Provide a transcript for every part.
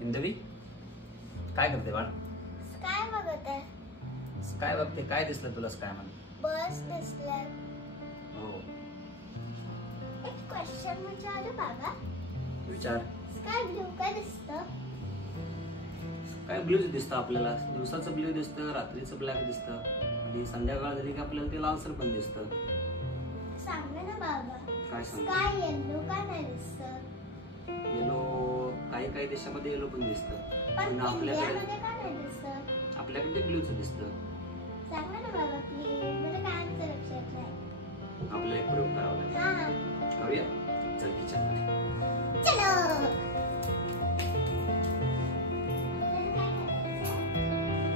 हिंदवी काय करते बाळ? स्काय बघत आहे. स्काय बघते. काय दिसलं तुला स्काय मध्ये? बस दिसलं. हो. एक क्वेश्चन विचारू बाबा. विचार. स्काय ब्लू काय दिसतं? स्काय ब्लूच दिसतं आपल्याला. दिवसाचं ब्ल्यू दिसतं, रात्रीचं ब्लॅक दिसतं आणि संध्याकाळ झाली की आपल्याला ते लालसर पण दिसतं. सांग ना बाबा. काय सांग? स्काय येलो का नाही दिसतं? येलो काही देशामध्ये येलो पण दिसतं, पण पण इंडियामध्ये का नाही दिसत? आपल्याकडे ब्ल्यूच दिसतं. सांग ना बाबा प्लीज. मला काय आन्सर लक्षात नाही. आपल्याला एक प्रयोग करावा लागेल. हां. करूया. चल किचन मध्ये. चलो.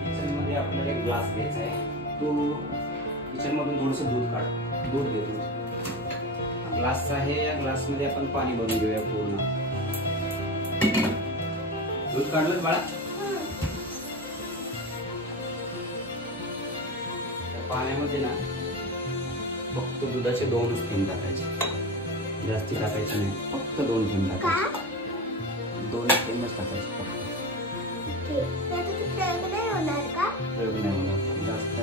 किचन मध्ये आपल्याला एक ग्लास घ्यायचा आहे. तो किचन मधून थोडंसं दूध काढ. दूध घे. दूध ग्लास आहे. या ग्लास मध्ये आपण पाणी भरून घेऊया पूर्ण. दूध काढलं बाळा. पाण्यामध्ये ना फक्त दुधाचे 2 थेंब टाकायचे, जास्ती टाकायचे नाही. फक्त 2 थेंब टाकायचे. 2 थेंबच टाकायचे फक्त. प्रयोग नाही होणार का? प्रयोग नाही होणार जास्त.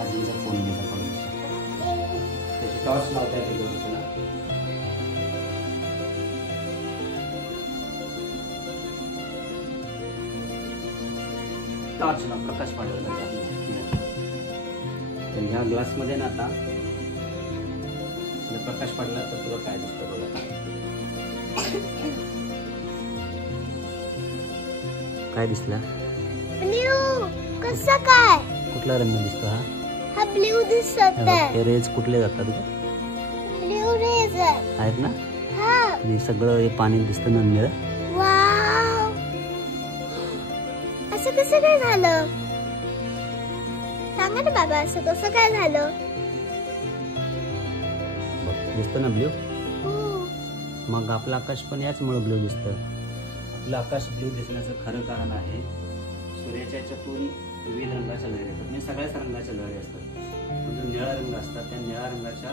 आजीचा फोन घ्यायचा परमिशन. त्याची टॉर्च लावता येते तुला. टॉर्चला प्रकाश पाडला पाहिजे. तर ह्या ग्लास मध्ये ना आता जर प्रकाश पडला तर तुला काय दिसतं बघा. काय दिसला? ब्ल्यू. कसं काय? कुठला रंग दिसतो हा? हा ब्ल्यू दिसत आहे. हे रेज कुठले जातात का? ब्ल्यू रेज आहेत ना. हा. आणि सगळं हे पाणी दिसतं ना निळं. वाव. असं कसं काय झालं? सांगा ना बाबा, असं कसं काय झालं? दिसतं ना ब्ल्यू. हो. मग आपलं आकाश पण याचमुळे ब्ल्यू दिसतं. आपलं आकाश ब्ल्यू दिसण्याचं खरं कारण आहे सूर्याच्या याच्यातून विविध रंगाच्या लहरी येतात. म्हणजे सगळ्याच रंगाच्या लहरी असतात. जो निळा रंग असतात त्या निळ्या रंगाच्या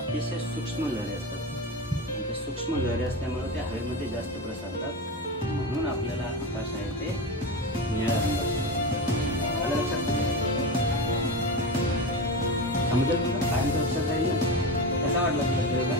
अतिशय सूक्ष्म लहरी असतात. आणि त्या सूक्ष्म लहरी असल्यामुळे त्या हवेमध्ये जास्त प्रसारतात. म्हणून आपल्याला आकाश आहे ते निळ्या रंगाचं. आलं लक्षात? समजेल तुला? काय लक्षात राहील? कसा वाटला तुला प्रयोग?